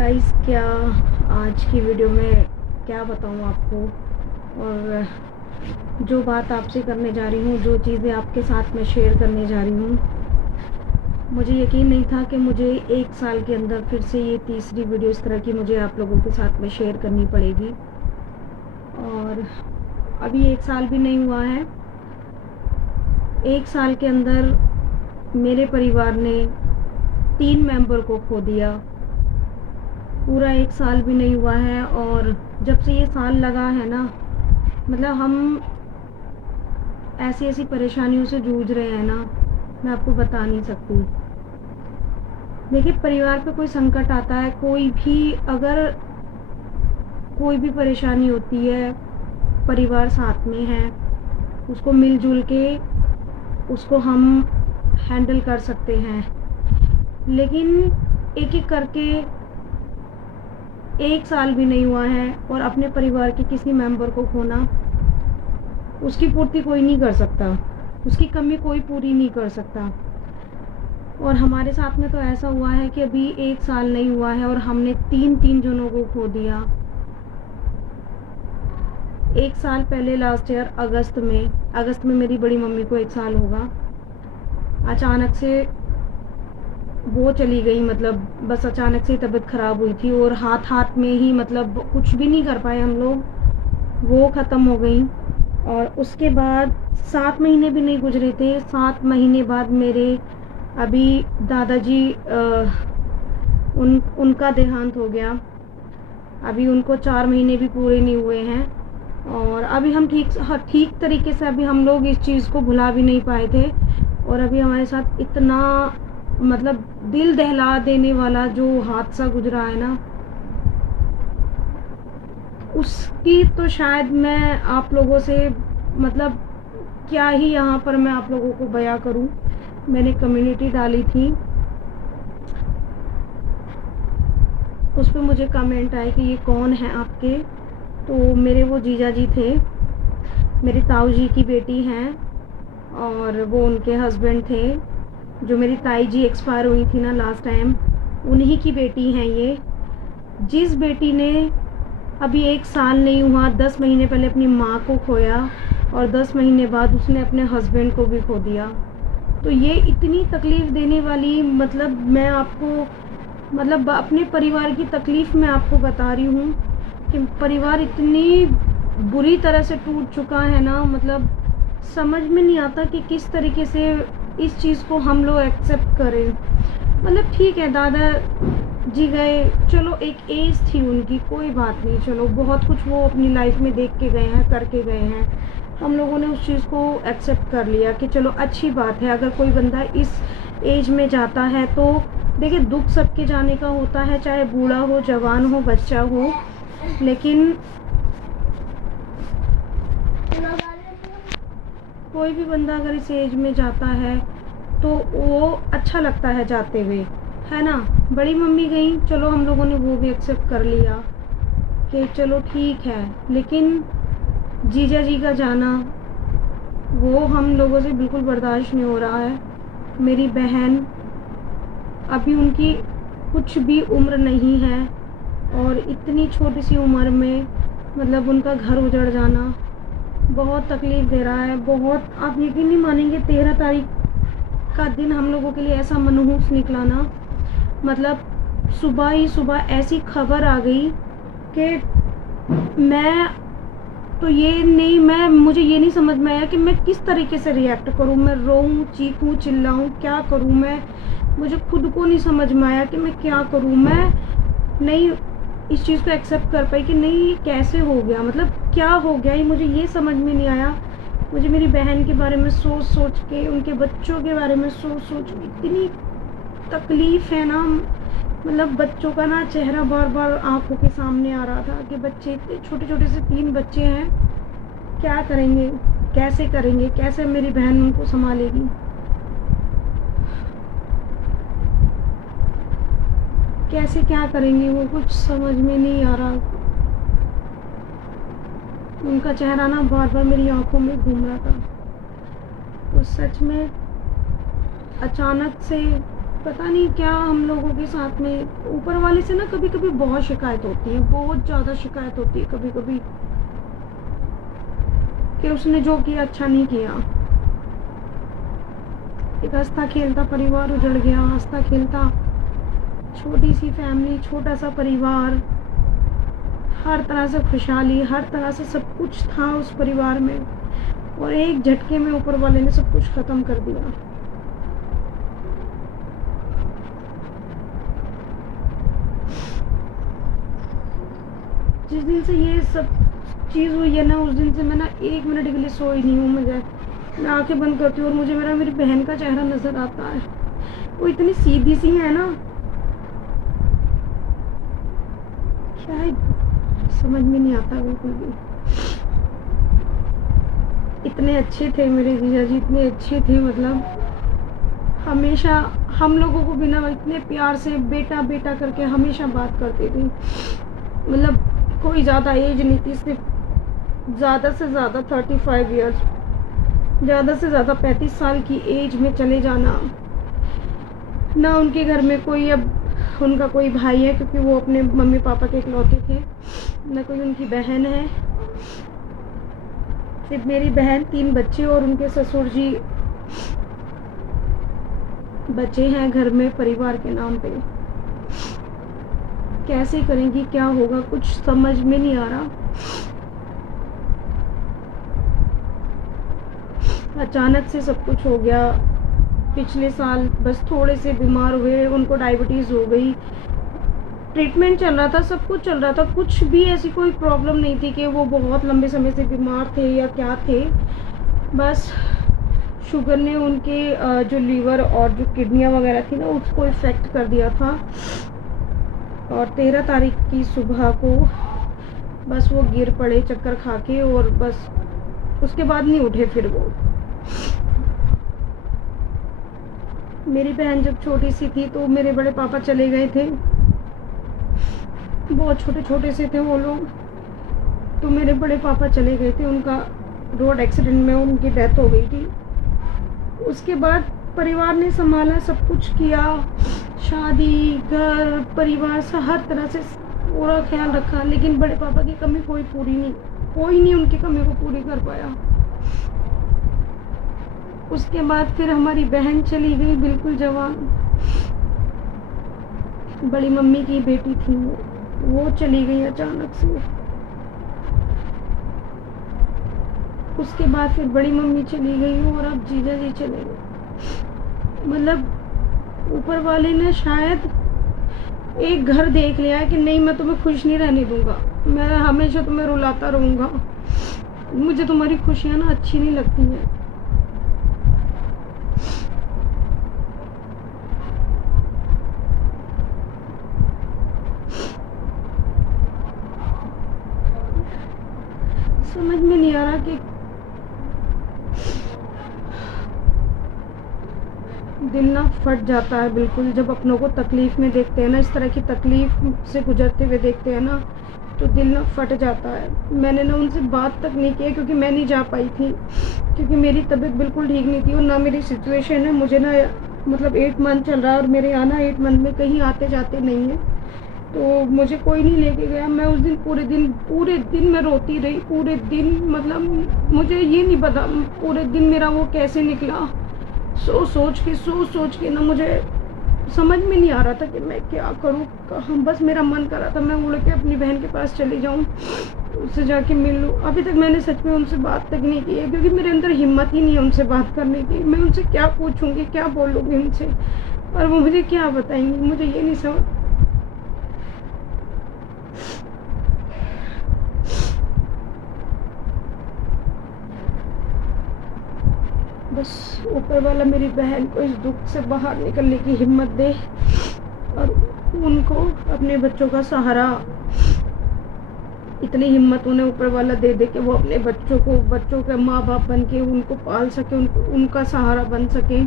Guys, क्या आज की वीडियो में क्या बताऊं आपको। और जो बात आपसे करने जा रही हूँ, जो चीज़ें आपके साथ में शेयर करने जा रही हूँ, मुझे यकीन नहीं था कि मुझे 1 साल के अंदर फिर से ये तीसरी वीडियो इस तरह की मुझे आप लोगों के साथ में शेयर करनी पड़ेगी। और अभी 1 साल भी नहीं हुआ है। 1 साल के अंदर मेरे परिवार ने 3 मेंबर को खो दिया। पूरा 1 साल भी नहीं हुआ है और जब से ये साल लगा है ना, मतलब हम ऐसी ऐसी परेशानियों से जूझ रहे हैं ना, मैं आपको बता नहीं सकती। देखिए, परिवार पे कोई संकट आता है, अगर कोई भी परेशानी होती है, परिवार साथ में है, उसको मिलजुल के उसको हम हैंडल कर सकते हैं। लेकिन एक एक करके 1 साल भी नहीं हुआ है और अपने परिवार के किसी मेंबर को खोना, उसकी पूर्ति कोई नहीं कर सकता, उसकी कमी कोई पूरी नहीं कर सकता। और हमारे साथ में तो ऐसा हुआ है कि अभी 1 साल नहीं हुआ है और हमने 3 जनों को खो दिया। 1 साल पहले लास्ट ईयर अगस्त में मेरी बड़ी मम्मी को 1 साल होगा। अचानक से वो चली गई, मतलब बस अचानक से तबीयत ख़राब हुई थी और हाथ में ही, मतलब कुछ भी नहीं कर पाए हम लोग, वो ख़त्म हो गई। और उसके बाद 7 महीने भी नहीं गुजरे थे, 7 महीने बाद मेरे अभी दादाजी उनका देहांत हो गया। अभी उनको 4 महीने भी पूरे नहीं हुए हैं और अभी हम ठीक तरीके से अभी हम लोग इस चीज़ को भुला भी नहीं पाए थे। और अभी हमारे साथ इतना, मतलब दिल दहला देने वाला जो हादसा गुजरा है ना, उसकी तो शायद मैं आप लोगों से, मतलब क्या ही यहाँ पर मैं आप लोगों को बयां करूँ। मैंने कम्युनिटी डाली थी, उस पर मुझे कमेंट आए कि ये कौन है आपके। तो मेरे वो जीजा जी थे, मेरी ताऊ जी की बेटी हैं और वो उनके हस्बैंड थे। जो मेरी ताई जी एक्सपायर हुई थी ना लास्ट टाइम, उन्हीं की बेटी हैं ये। जिस बेटी ने अभी 1 साल नहीं हुआ, 10 महीने पहले अपनी माँ को खोया और 10 महीने बाद उसने अपने हस्बैंड को भी खो दिया। तो ये इतनी तकलीफ़ देने वाली, मतलब मैं आपको, मतलब अपने परिवार की तकलीफ़ मैं आपको बता रही हूँ कि परिवार इतनी बुरी तरह से टूट चुका है ना, मतलब समझ में नहीं आता कि किस तरीके से इस चीज़ को हम लोग एक्सेप्ट करें। मतलब ठीक है, दादा जी गए, चलो एक एज थी उनकी, कोई बात नहीं, चलो बहुत कुछ वो अपनी लाइफ में देख के गए हैं, करके गए हैं। हम लोगों ने उस चीज़ को एक्सेप्ट कर लिया कि चलो अच्छी बात है। अगर कोई बंदा इस एज में जाता है तो देखिए, दुख सबके जाने का होता है, चाहे बूढ़ा हो, जवान हो, बच्चा हो। लेकिन कोई भी बंदा अगर इस एज में जाता है तो वो अच्छा लगता है जाते हुए, है ना। बड़ी मम्मी गई, चलो हम लोगों ने वो भी एक्सेप्ट कर लिया कि चलो ठीक है। लेकिन जीजा जी का जाना, वो हम लोगों से बिल्कुल बर्दाश्त नहीं हो रहा है। मेरी बहन, अभी उनकी कुछ भी उम्र नहीं है और इतनी छोटी सी उम्र में, मतलब उनका घर उजड़ जाना बहुत तकलीफ़ दे रहा है, बहुत। आप यकीन नहीं मानेंगे, 13 तारीख का दिन हम लोगों के लिए ऐसा मनहूस निकला ना, मतलब सुबह ही सुबह ऐसी खबर आ गई कि मुझे ये नहीं समझ में आया कि मैं किस तरीके से रिएक्ट करूं। मैं रोऊं, चीखूं, चिल्लाऊं, क्या करूं मैं, मुझे खुद को नहीं समझ में आया कि मैं क्या करूं। मैं नहीं इस चीज़ को एक्सेप्ट कर पाई कि नहीं, ये कैसे हो गया, मतलब क्या हो गया, ये मुझे ये समझ में नहीं आया। मुझे मेरी बहन के बारे में सोच के, उनके बच्चों के बारे में सोच के इतनी तकलीफ़ है ना, मतलब बच्चों का ना चेहरा बार बार आंखों के सामने आ रहा था कि बच्चे इतने छोटे छोटे से 3 बच्चे हैं, क्या करेंगे, कैसे करेंगे, कैसे मेरी बहन उनको संभालेगी। कैसे क्या करेंगे, वो कुछ समझ में नहीं आ रहा। उनका चेहरा ना बार बार मेरी आंखों में घूम रहा था। तो सच में अचानक से पता नहीं क्या हम लोगों के साथ में, ऊपर वाले से ना कभी कभी बहुत शिकायत होती है, बहुत ज़्यादा शिकायत होती है कभी कभी, कि उसने जो किया अच्छा नहीं किया। एक हंसता खेलता परिवार उजड़ गया, हंसता खेलता छोटी सी फैमिली, छोटा सा परिवार, हर तरह से खुशहाली, हर तरह से सब कुछ था उस परिवार में, और एक झटके में ऊपर वाले ने सब कुछ ख़त्म कर दिया। जिस दिन से ये सब चीज़ हुई है ना, उस दिन से मैं ना 1 मिनट के लिए सोई नहीं हूँ। मैं आंखें बंद करती हूँ और मुझे मेरी बहन का चेहरा नज़र आता है। वो इतनी सीधी सी है ना, शायद समझ में नहीं आता बिल्कुल भी। इतने अच्छे थे मेरे जीजा जी, इतने अच्छे थे, मतलब हमेशा हम लोगों को बिना इतने प्यार से बेटा बेटा करके हमेशा बात करते थे। मतलब कोई ज़्यादा एज नहीं थी, सिर्फ ज़्यादा से ज़्यादा 35 ईयर्स, ज़्यादा से ज़्यादा 35 साल की एज में चले जाना। ना उनके घर में कोई, अब उनका कोई भाई है क्योंकि वो अपने मम्मी पापा के इकलौते थे, ना कोई उनकी बहन है, सिर्फ मेरी बहन, 3 बच्चे और उनके ससुर जी बच्चे हैं घर में परिवार के नाम पे। कैसे करेंगी, क्या होगा, कुछ समझ में नहीं आ रहा। अचानक से सब कुछ हो गया। पिछले साल बस थोड़े से बीमार हुए, उनको डायबिटीज़ हो गई, ट्रीटमेंट चल रहा था, सब कुछ चल रहा था, कुछ भी ऐसी कोई प्रॉब्लम नहीं थी कि वो बहुत लंबे समय से बीमार थे या क्या थे। बस शुगर ने उनके जो लीवर और जो किडनियाँ वगैरह थी ना, उसको इफ़ेक्ट कर दिया था। और 13 तारीख की सुबह को बस वो गिर पड़े चक्कर खा के, और बस उसके बाद नहीं उठे फिर वो। मेरी बहन जब छोटी सी थी तो मेरे बड़े पापा चले गए थे, बहुत छोटे छोटे से थे वो लोग, तो मेरे बड़े पापा चले गए थे, उनका रोड एक्सीडेंट में उनकी डेथ हो गई थी। उसके बाद परिवार ने संभाला, सब कुछ किया, शादी, घर, परिवार से हर तरह से पूरा ख्याल रखा, लेकिन बड़े पापा की कमी कोई नहीं उनकी कमी को पूरी कर पाया। उसके बाद फिर हमारी बहन चली गई, बिल्कुल जवान, बड़ी मम्मी की बेटी थी वो चली गई अचानक से। उसके बाद फिर बड़ी मम्मी चली गई और अब जीजा जी चले गए। मतलब ऊपर वाले ने शायद एक घर देख लिया है कि नहीं, मैं तुम्हें खुश नहीं रहने दूंगा, मैं हमेशा तुम्हें रुलाता रहूंगा, मुझे तुम्हारी खुशियाँ ना अच्छी नहीं लगती हैं। समझ में नहीं आ रहा कि दिल ना फट जाता है बिल्कुल, जब अपनों को तकलीफ में देखते हैं ना, इस तरह की तकलीफ से गुजरते हुए देखते हैं ना, तो दिल ना फट जाता है। मैंने ना उनसे बात तक नहीं की क्योंकि मैं नहीं जा पाई थी, क्योंकि मेरी तबीयत बिल्कुल ठीक नहीं थी और ना मेरी सिचुएशन है। मुझे ना मतलब 8 मंथ चल रहा है और मेरे यहाँ ना 8 मंथ में कहीं आते जाते नहीं है, तो मुझे कोई नहीं लेके गया। मैं उस दिन पूरे दिन मैं रोती रही, पूरे दिन, मतलब मुझे ये नहीं पता पूरे दिन मेरा वो कैसे निकला। सोच के ना मुझे समझ में नहीं आ रहा था कि मैं क्या करूँ। हम बस मेरा मन कर रहा था मैं उड़ के अपनी बहन के पास चली जाऊँ, उससे जाके मिल लूँ। अभी तक मैंने सच में उनसे बात तक नहीं की है, क्योंकि मेरे अंदर हिम्मत ही नहीं है उनसे बात करने की। मैं उनसे क्या पूछूँगी, क्या बोलूँगी उनसे, और वो मुझे क्या बताएंगी, मुझे ये नहीं समझ। बस ऊपर वाला मेरी बहन को इस दुख से बाहर निकलने की हिम्मत दे और उनको अपने बच्चों का सहारा, इतनी हिम्मत उन्हें ऊपर वाला दे दे कि वो अपने बच्चों के माँ बाप बन के उनको पाल सके, उनका सहारा बन सके।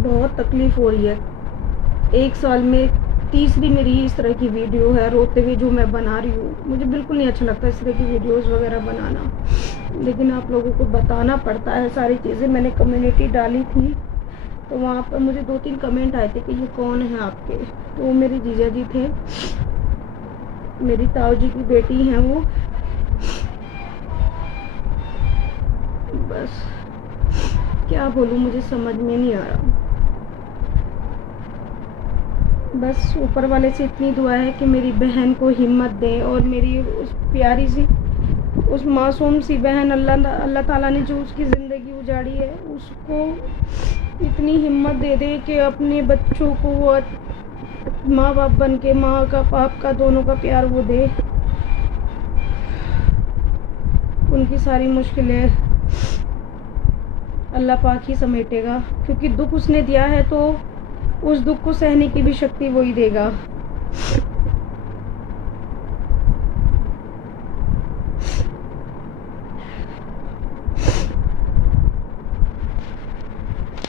बहुत तकलीफ हो रही है। 1 साल में तीसरी मेरी इस तरह की वीडियो है रोते हुए जो मैं बना रही हूँ। मुझे बिल्कुल नहीं अच्छा लगता इस तरह की वीडियोस वगैरह बनाना। लेकिन आप लोगों को बताना पड़ता है सारी चीज़ें। मैंने कम्युनिटी डाली थी तो वहाँ पर मुझे 2-3 कमेंट आए थे कि ये कौन है आपके, तो वो मेरे जीजा जी थे, मेरी ताऊ जी की बेटी हैं वो। बस क्या बोलूँ, मुझे समझ में नहीं आ रहा। बस ऊपर वाले से इतनी दुआ है कि मेरी बहन को हिम्मत दें और मेरी उस प्यारी सी, उस मासूम सी बहन, अल्लाह ताला ने जो उसकी ज़िंदगी उजाड़ी है, उसको इतनी हिम्मत दे दे कि अपने बच्चों को वो माँ बाप बन के, माँ का बाप का दोनों का प्यार वो दे। उनकी सारी मुश्किलें अल्लाह पाक ही समेटेगा, क्योंकि दुख उसने दिया है तो उस दुख को सहने की भी शक्ति वही देगा।